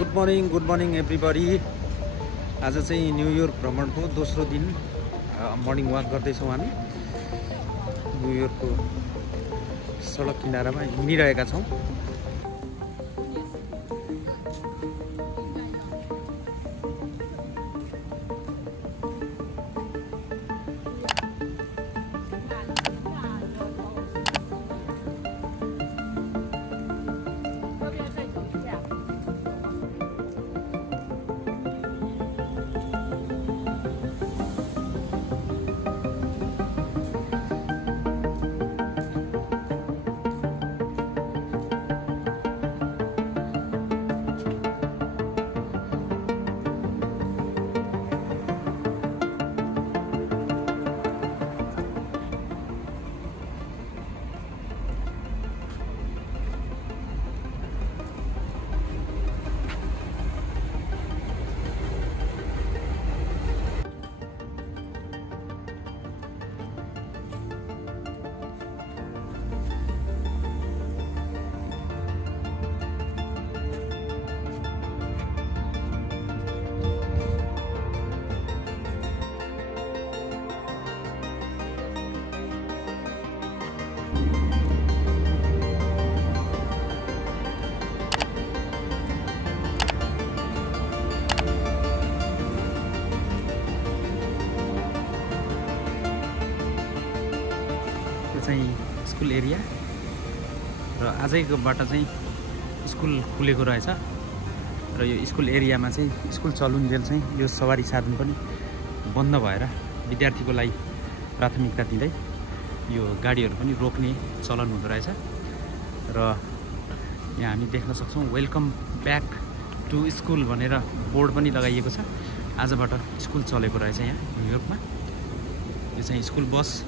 Good morning everybody. आज चाहिँ New York भ्रमणको दोस्रो दिन मर्निङ वाक गर्दैछौँ हामी। न्युयोर्कको सडक किनारामा हिँडिरहेका छौँ। चाहिँ स्कुल एरिया र आजैकोबाट चाहिँ स्कुल खुलेको रहेछ र यो स्कुल एरियामा चाहिँ स्कुल चलुन्जेल चाहिँ यो सवारी साधन पनि बन्द भएर विद्यार्थीको लागि प्राथमिकता दिँदै यो गाडीहरू पनि रोक्ने चलन हुँदो रहेछ। र यहाँ हामी देख्न सक्छौँ वेलकम ब्याक टु स्कुल भनेर बोर्ड पनि लगाइएको छ। आजबाट स्कुल चलेको रहेछ यहाँ न्युयोर्कमा। यो चाहिँ स्कुल बस